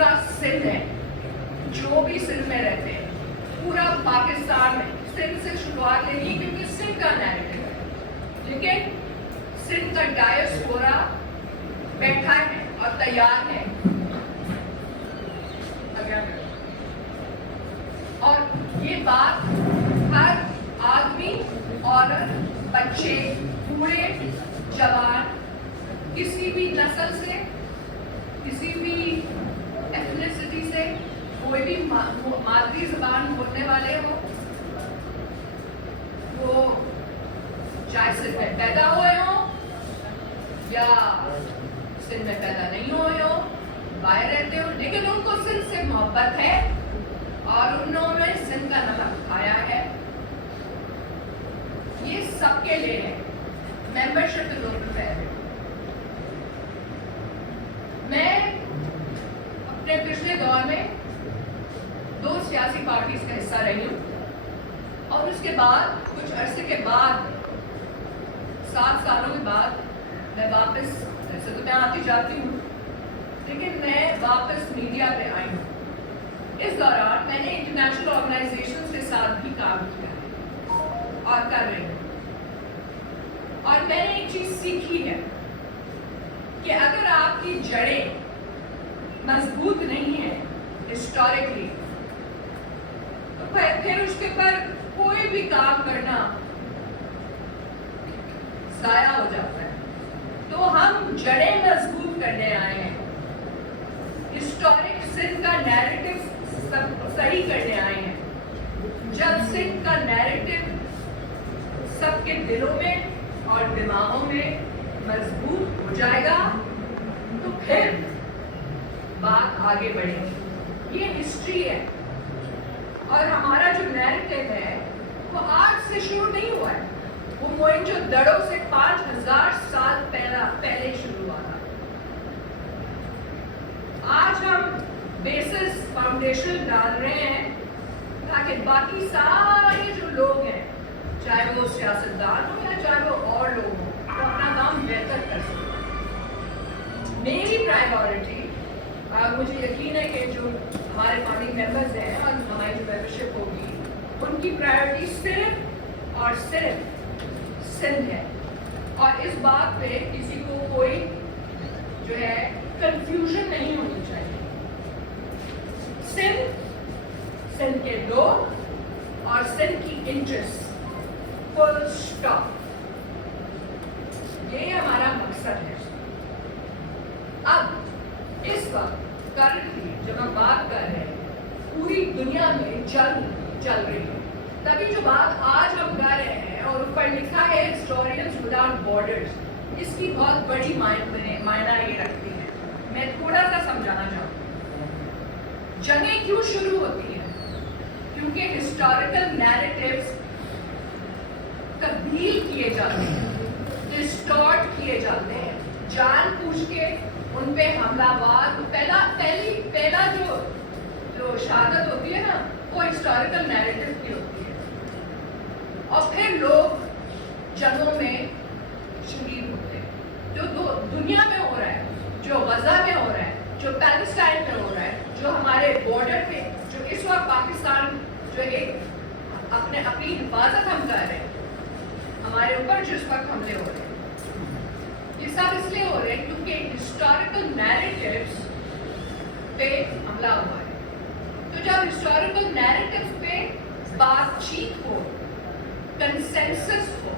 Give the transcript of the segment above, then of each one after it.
پورا سندھ ہے، جو بھی سندھ میں رہتے ہیں، پورا پاکستان میں سندھ سے شروعات لینی کیونکہ سندھ کا نیریٹو ہے، لیکن سندھ کا ڈائسپورا بیٹھا ہے اور تیار ہے اور یہ بات ہر آدمی، عورت، بچے، بوڑھے، جوان، کسی بھی نسل سے، کسی بھی ایتھنیسٹی سے، کوئی بھی مادری زبان بولنے والے ہو، وہ چاہے سندھ میں پیدا ہوئے ہوں یا سندھ میں پیدا نہیں ہوئے ہوں، باہر رہتے ہو، لیکن ان کو سندھ سے محبت ہے اور انہوں نے سندھ کا نمک کھایا ہے. یہ سب کے لیے ہے ممبرشپ ان لوگوں پہ. میں اپنے پچھلے دور میں 2 سیاسی پارٹیز کا حصہ رہی ہوں اور اس کے بعد کچھ عرصے کے بعد 7 سالوں کے بعد میں واپس، ویسے تو میں آتی جاتی ہوں لیکن میں واپس میڈیا پہ آئی ہوں. اس دوران میں نے انٹرنیشنل آرگنائزیشنز کے ساتھ بھی کام کیا اور کر رہی ہوں اور میں نے ایک چیز سیکھی ہے کہ اگر آپ کی جڑیں مضبوط نہیں ہیں ہسٹوریکلی تو پھر اس کے پر کوئی بھی کام کرنا ضائع ہو جاتا ہے. تو ہم جڑیں مضبوط کرنے آئے ہیں، ہسٹورک سندھ کا نیریٹو صحیح کرنے آئے ہیں. جب سندھ کا نیریٹو سب کے دلوں میں اور دماغوں میں مضبوط ہو جائے گا تو پھر بات آگے بڑھے گی. یہ ہسٹری ہے اور ہمارا جو نیریٹو ہے وہ آج سے شروع نہیں ہوا ہے، وہ موئنجو دڑو سے 5000 سال پہلے شروع ہوا تھا. آج ہم بیسس فاؤنڈیشن ڈال رہے ہیں تاکہ باقی سارے جو لوگ ہیں، چاہے وہ سیاستدان ہو یا چاہے وہ اور لوگ ہوں، وہ اپنا کام بہتر کر سکیں. میری پرائیورٹی، مجھے یقین ہے کہ جو ہمارے فاؤنڈنگ ممبرز ہیں اور ہماری جو ممبرشپ ہوگی ان کی پرائیورٹی صرف اور صرف سندھ ہے اور اس بات پہ کسی کو کوئی جو ہے کنفیوژن نہیں ہونی چاہیے. سندھ کے لوگ اور سندھ کی انٹرسٹ، فل اسٹاپ. یہ ہمارا مقصد ہے. اب اس وقت کرنٹلی جب ہم بات کر رہے ہیں پوری دنیا میں جنگ چل رہی ہے، تبھی جو بات آج ہم کر رہے ہیں اور اوپر لکھا ہے ہسٹورینز وداؤٹ بارڈرز، اس کی بہت بڑی معنی یہ رکھتی ہے. میں تھوڑا سا سمجھانا چاہوں گا. جنگیں کیوں شروع ہوتی ہیں؟ کیونکہ ہسٹوریکل نیریٹیوز تبدیل کیے جاتے ہیں، ڈسٹورٹ کیے جاتے ہیں، جان بوجھ کے ان پہ حملہ وار. پہلا جو شہادت ہوتی ہے نا وہ ہسٹوریکل نیریٹیو کی ہوتی ہے اور پھر لوگ جنگوں میں شریک ہوتے ہیں. جو دنیا میں ہو رہا ہے، جو غزہ میں ہو رہا ہے، جو پیلسٹائن میں ہو رہا ہے، جو ہمارے بارڈر پہ جو اس وقت پاکستان جو ایک اپنی حفاظت ہم کر رہے ہیں، ہمارے اوپر جو اس وقت حملے ہو رہے ہیں، یہ سب اس لیے ہو رہے ہیں کیونکہ ہسٹوریکل نیریٹیوز پہ حملہ ہوا ہے. تو جب ہسٹوریکل نیریٹیوز پہ بات چیت ہو، کنسنسس ہو،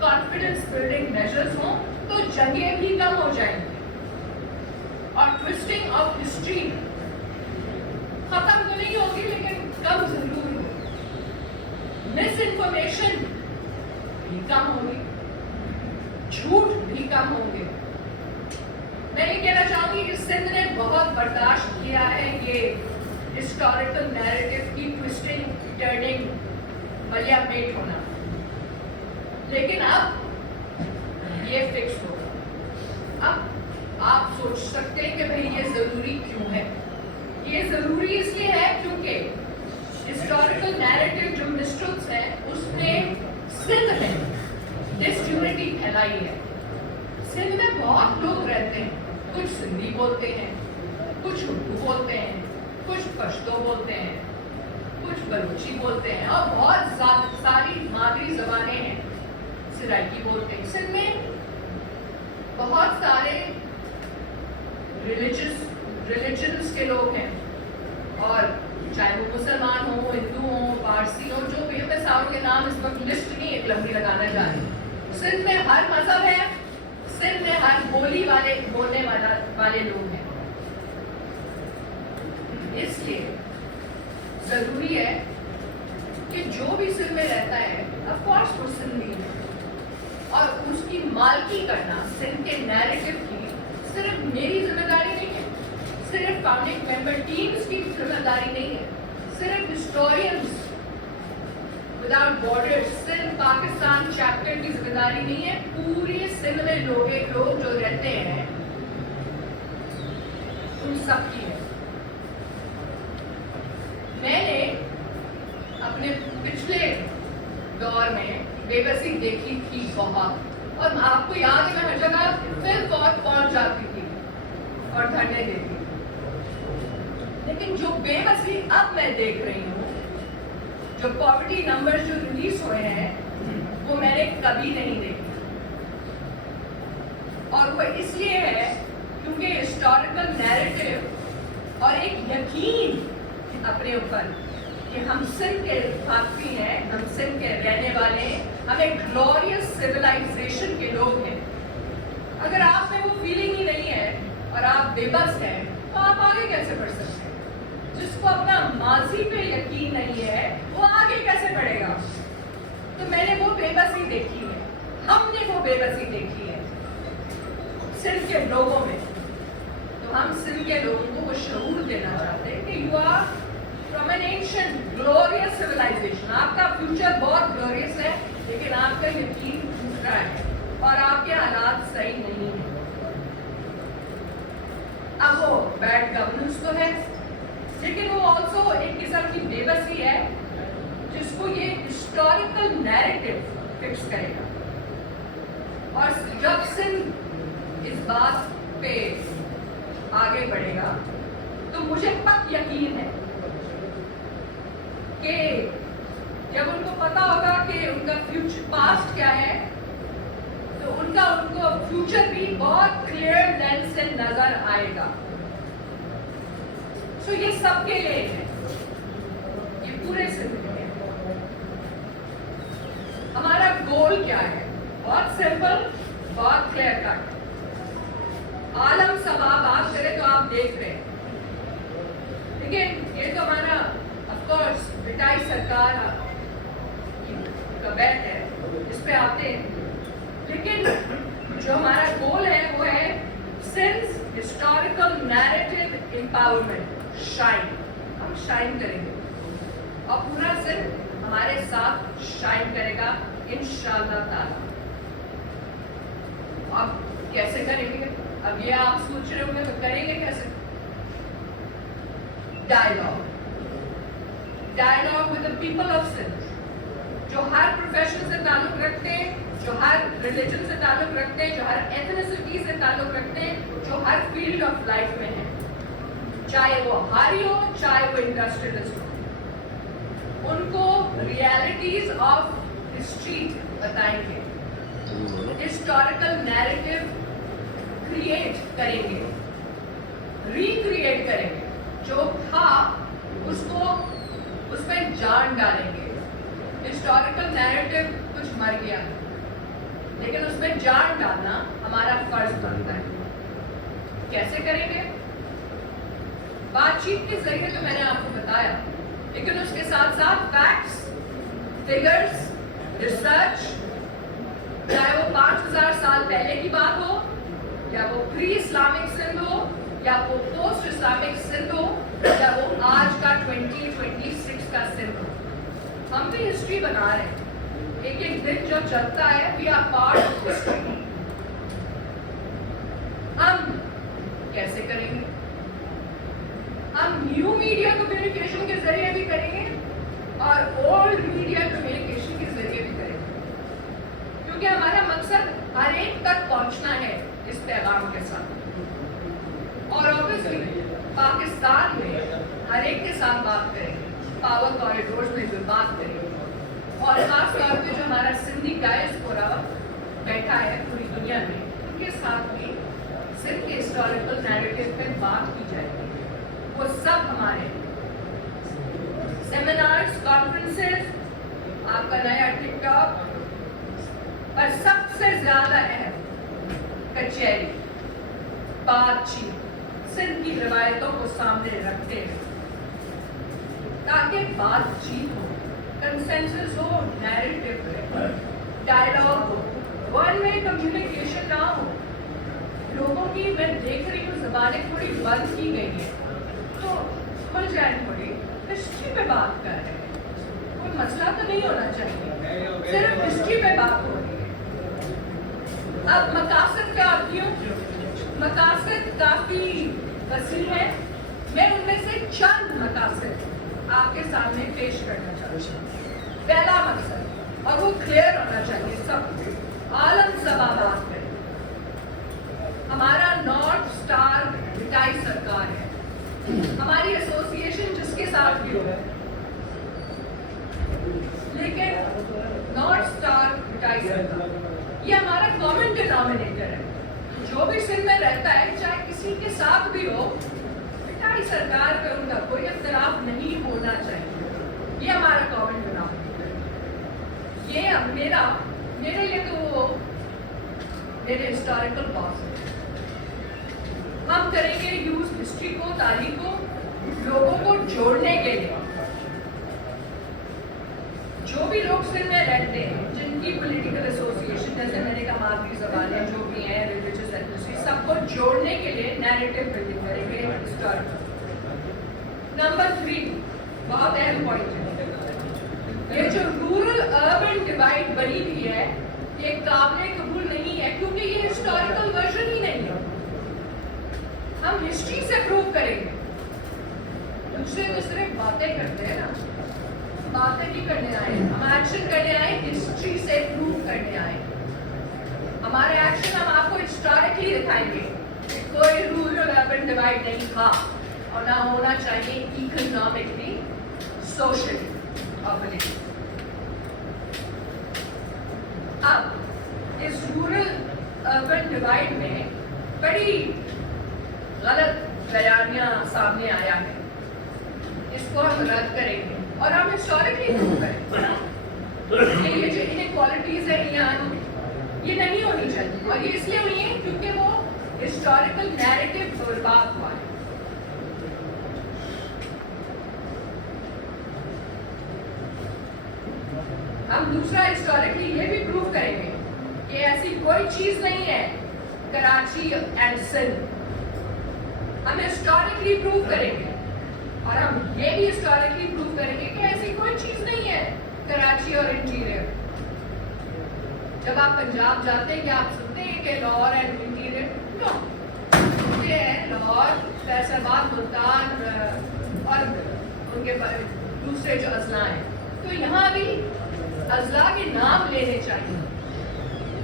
کانفیڈنس بلڈنگ میجرز ہوں تو جنگیں بھی کم ہو جائیں گی اور ٹوسٹنگ آف ہسٹری ختم تو نہیں ہوگی لیکن کم ضرور ہوگی. مس انفارمیشن بھی کم ہوگی، جھوٹ بھی کم ہوں گے. میں یہ کہنا چاہوں گی کہ سندھ نے بہت برداشت کیا ہے یہ ہسٹوریکل نیریٹیو کی ٹوسٹنگ، ٹرننگ، بلیا پیٹ ہونا، لیکن اب یہ فکس ہوگا. اب آپ سوچ سکتے ہیں کہ بھئی یہ ضروری کیوں ہے؟ یہ ضروری اس لیے ہے کیونکہ ہسٹوریکل نیریٹیو جو مسٹرلس ہے اس نے سندھ میں ڈس یونٹی پھیلائی ہے. سندھ میں بہت لوگ رہتے ہیں، کچھ سندھی بولتے ہیں، कुछ उर्दू बोलते हैं, कुछ पश्तो बोलते हैं, कुछ बलूची बोलते हैं और बहुत सारी मादरी ज़बानें हैं। सराइकी बोलते हैं। सिंध में बहुत सारे रिलीजन्स के लोग हैं और चाहे वो मुसलमान हो, हिंदू हो, पारसी हो, जो भी, मैं सारों के नाम इस वक्त लिस्ट नहीं एक लंबी लगाना चाह रही। सिंध में हर मजहब है, सिंध में हर बोलने वाले लोग हैं। इसलिए जरूरी है कि जो भी सिंध में रहता है ऑफ कोर्स वो सिंधी है और उसकी मालकी करना सिंध के नैरेटिव की सिर्फ मेरी जिम्मेदारी नहीं है, सिर्फ फाउंडिंग मेंबर टीम्स की जिम्मेदारी नहीं है, सिर्फ historians without borders Sindh Pakistan chapter की जिम्मेदारी नहीं है, पूरे सिंध में लोग जो रहते हैं उन सब की है। मैंने अपने पिछले दौर में बेबसी देखी थी बहुत, और आपको याद है मैं हर जगह फिर पहुंच जाती थी और धरने देती थी। लेकिन जो बेबसी अब मैं देख रही हूँ, जो पॉवर्टी नंबर्स जो रिलीज हुए हैं, वो मैंने कभी नहीं देखी। और वो इसलिए है क्योंकि हिस्टोरिकल नैरेटिव और एक यकीन अपने ऊपर कि हम सिंध के भागती हैं, हम सिंध के रहने वाले हैं, हम एक ग्लोरियस सिविलाइजेशन के लोग हैं। अगर आप में वो फीलिंग ही नहीं है और आप बेबस हैं, तो आप आगे कैसे बढ़ सकते हैं? जिसको अपना माजी पे यकीन नहीं है, वो आगे कैसे बढ़ेगा? तो मैंने वो बेबसी देखी है, हमने वो बेबसी देखी है सिंध के लोगों में। तो हम सिंध के लोगों को वो शऊर देना चाहते हैं कि you are from an ancient glorious civilisation. आपका फ्यूचर बहुत ग्लोरियस है, लेकिन आपका यकीन टूट रहा है और आपके हालात सही नहीं है। अब वो बैड गवर्नेंस तो है, लेकिन वो ऑल्सो एक किस्म की बेबसी है जिसको ये हिस्टोरिकल नैरेटिव फिक्स करेगा। और जब सिंध इस बात पे आगे बढ़ेगा तो मुझे पक्का यकीन है कि जब उनको पता होगा कि उनका फ्यूचर पास्ट क्या है, तो उनको फ्यूचर भी बहुत क्लियर लेंस से नजर आएगा। सो ये सबके लिए है, ये पूरे सिंध के लिए। हमारा गोल क्या है? बहुत सिंपल, बहुत क्लियर कट। आलम सभा बात करें तो आप देख रहे हैं, लेकिन ये तो हमारा ऑफकोर्स बिटाई सरकार का बैट है, इस पे आते हैं। लेकिन जो हमारा गोल है वो है Sindh historical narrative empowerment, shine. हम शाइन करेंगे और पूरा सिंध हमारे साथ शाइन करेगा इंशाअल्लाह ताला। अब कैसे करेंगे? अब ये आप सोच रहे होंगे तो करेंगे कैसे? Dialogue with the people of Sindh, जो हर प्रोफेशन से ताल्लुक रखते हैं, जो हर रिलीजन से ताल्लुक रखते हैं, जो हर एथनिसिटी से ताल्लुक रखते हैं, जो हर फील्ड ऑफ लाइफ में है, चाहे वो हारी हो, चाहे वो इंडस्ट्रियलिस्ट हो, उनको रियलिटीज ऑफ हिस्ट्री बताएंगे, हिस्टोरिकल नैरेटिव क्रिएट करेंगे, रिक्रिएट करेंगे। जो था उसको उसमें जान डालेंगे। हिस्टोरिकल नैरेटिव कुछ मर गया, लेकिन उसमें जान डालना हमारा फर्ज बनता है। कैसे करेंगे? बातचीत के जरिए तो मैंने आपको बताया, लेकिन उसके साथ साथ फैक्ट्स, फिगर्स, रिसर्च, चाहे वो 5000 साल पहले की बात हो, या वो प्री इस्लामिक सिंध हो, या वो पोस्ट इस्लामिक सिंध हो, या वो आज का 2026 का सिंध हो। हम भी हिस्ट्री बना रहे हैं। एक दिन जब चलता है, we are part of history. हम कैसे करेंगे? हम न्यू मीडिया कम्युनिकेशन के जरिए भी करेंगे और ओल्ड मीडिया कम्युनिकेशन के जरिए भी करेंगे, क्योंकि हमारा मकसद हर एक तक पहुंचना है इस पैगाम के साथ। और ऑब्वियसली एक के साथ बात करेंगे, पावर कॉरिडोर्स में जो बात करेंगे, और खास तौर पे जो हमारा सिंधी डायस्पोरा बैठा है पूरी दुनिया में, उनके साथ भी सिर्फ के हिस्टोरिकल नैरेटिव पे बात की जाएगी। वो सब हमारे सेमिनार्स, कॉन्फ्रेंसेस, आपका नया टिकटॉक, और सबसे ज्यादा अहम कचहरी, बातचीत, सिंध की रिवायतों को सामने रखते हैं ताकि बातचीत हो, कंसेंसस हो, नैरेटिव हो, डायलॉग हो, वन वे कम्युनिकेशन ना हो। लोगों की मैं देख रही हूँ ज़बानें थोड़ी बंद की गई हैं, तो खुल जाए थोड़ी, हिस्ट्री पे बात कर रहे हैं, कोई मसला तो नहीं होना चाहिए, सिर्फ हिस्ट्री पे बात हो रही है। अब मकासद क्या आती हूँ, मकासद काफ़ी वसी है, मैं उनमें से चंद मकासद आपके सामने पेश करना चाहती हूँ। पहला मकसद, और वो क्लियर होना चाहिए सब, आलम सभा बात करें, हमारा नॉर्थ स्टार मिटाई सरकार है, हमारी एसोसिएशन जिसके साथ भी हो, लेकिन नॉर्थ स्टार मिटाई सरकार ये हमारा कॉमन डिनोमिनेटर है। जो भी सिंध में रहता है, चाहे किसी के साथ भी हो, मिटाई सरकार पे उनका कोई इख्तिलाफ नहीं होना चाहिए, ये हमारा कॉमन डिनोमिनेटर है। ये मेरे लिए तो वो मेरे हिस्टोरिकल बॉस है। हम करेंगे यूज हिस्ट्री को, तारीख को लोगों को जोड़ने के लिए। जो भी लोग सिंध में रहते हैं, जिनकी पॉलिटिकल एसोसिएशन, जैसे मैंने कहा मादरी ज़बानें जो भी हैं, रिलीजियस एथनिसिटी, सबको जोड़ने के लिए नैरेटिव बिल्डिंग करेंगे हिस्टोरिकल। नंबर 3 बहुत अहम पॉइंट है, ये जो रूरल अर्बन डिवाइड बनी हुई है, ये काबिल कबूल नहीं है, क्योंकि ये हिस्टोरिकल वर्जन ही नहीं है। हम हिस्ट्री से प्रूव करेंगे, दूसरे दूसरे बातें करते हैं ना, बातें नहीं करने आए, हम एक्शन करने आए, हिस्ट्री से प्रूव करने आए। हमारे एक्शन हम आपको हिस्टोरिकली दिखाएंगे कि कोई रूरल अर्बन डिवाइड नहीं था और ना होना चाहिए इकोनॉमिकली, सोशली और पॉलिटिकली। अब इस रूरल अर्बन डिवाइड में बड़ी गलत बयानियां सामने आया है, इसको हम रद्द करेंगे और हम हिस्टोरिकली प्रूव करेंगे कि ये जो इनइक्वालिटीज है यहाँ, ये नहीं होनी चाहिए, और ये इसलिए हुई है क्योंकि वो हिस्टोरिकल नैरेटिव बर्बाद हुआ है। हम दूसरा हिस्टोरिकली ये भी प्रूव करेंगे कि ऐसी कोई चीज नहीं है कराची एंड सिंध, हम हिस्टोरिकली प्रूव करेंगे, और हम ये भी हिस्टोरिकली प्रूव करेंगे कि ऐसी कोई चीज नहीं है कराची और इंटीरियर। जब आप पंजाब जाते हैं, क्या आप सुनते हैं कि लाहौर एंड इंटीरियर? नो, ये है लाहौर, फैसलाबाद, मुल्तान और उनके दूसरे जो अजला हैं। तो यहाँ भी अजला के नाम लेने चाहिए।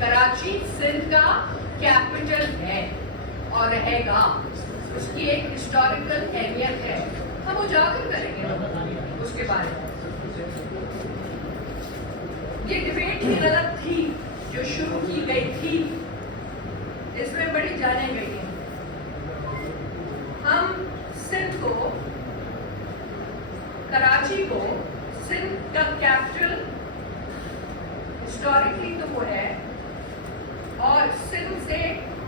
कराची सिंध का कैपिटल है और रहेगा, उसकी एक हिस्टोरिकल अहमियत है, हम उजागर करेंगे उसके बारे में। ये डिबेट ही गलत थी जो शुरू की गई थी, इसमें बड़ी जाने गई है। हम सिंध को, कराची को सिंध का कैपिटल हिस्टोरिकली तो वो है, और सिंध से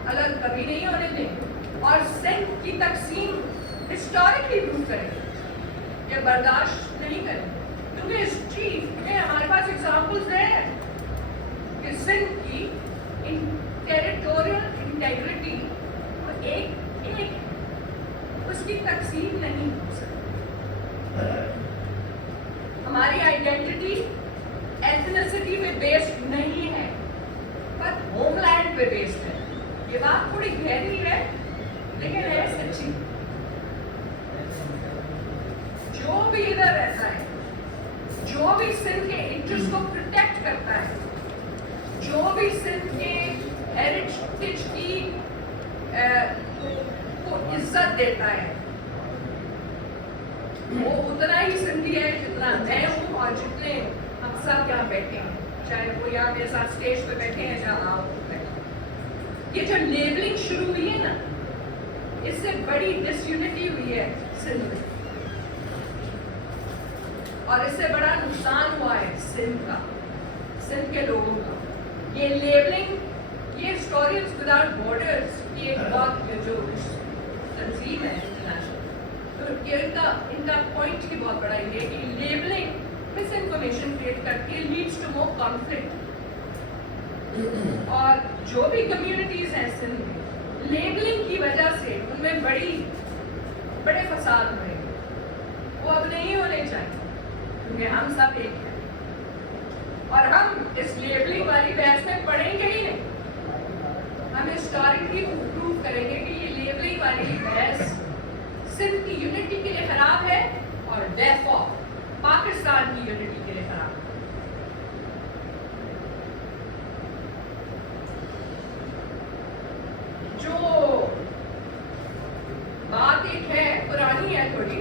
अलग कभी नहीं होने देंगे, और सिंध की तकसीम हिस्टोरिकली प्रूव करेंगे, ये बर्दाश्त नहीं करेंगे, क्योंकि हिस्ट्री में हमारे पास एग्जाम्पल्स हैं कि सिंध की टेरिटोरियल इंटेग्रिटी एक उसकी तकसीम नहीं हो सकती। हमारी आइडेंटिटी एथनिसिटी पे बेस्ड नहीं है, पर होमलैंड पे बेस्ड है। ये बात थोड़ी गहरी है लेकिन है सच्ची। जो भी इधर रहता है, जो भी सिंध के इंटरेस्ट को प्रोटेक्ट करता है, जो भी सिंध के हेरिटेज की को इज्जत देता है, वो उतना ही सिंधी है जितना मैं हूँ और जितने हम सब यहाँ बैठे हैं, चाहे वो यहाँ मेरे साथ स्टेज पे बैठे हैं जहाँ आप बैठे। ये जो लेबलिंग शुरू हुई है ना, इससे बड़ी डिसयूनिटी हुई है सिंध में, और इससे बड़ा नुकसान हुआ है सिंध का, सिंध के लोगों का। ये लेबलिंग, ये हिस्टोरियंस विदाउट बॉर्डर्स की एक बहुत जो तंजीम है इंटरनेशनल, तो ये इनका पॉइंट ही बहुत बड़ा ये है कि लेबलिंग मिस इन्फॉर्मेशन क्रिएट करके लीड्स टू मोर कॉन्फ्लिक्ट। और जो भी कम्युनिटीज हैं सिंध में, लेबलिंग की वजह से उनमें बड़े फसाद हुए, वो अब नहीं होने चाहिए, क्योंकि हम सब एक हैं। और हम इस लेबलिंग वाली बहस में पढ़ेंगे ही नहीं, हम हिस्टोरिकली प्रूव करेंगे कि ये लेबलिंग वाली बहस सिर्फ की यूनिटी के लिए खराब है और देयरफॉर पाकिस्तान की यूनिटी के लिए खराब है। जो बात एक है, पुरानी है थोड़ी,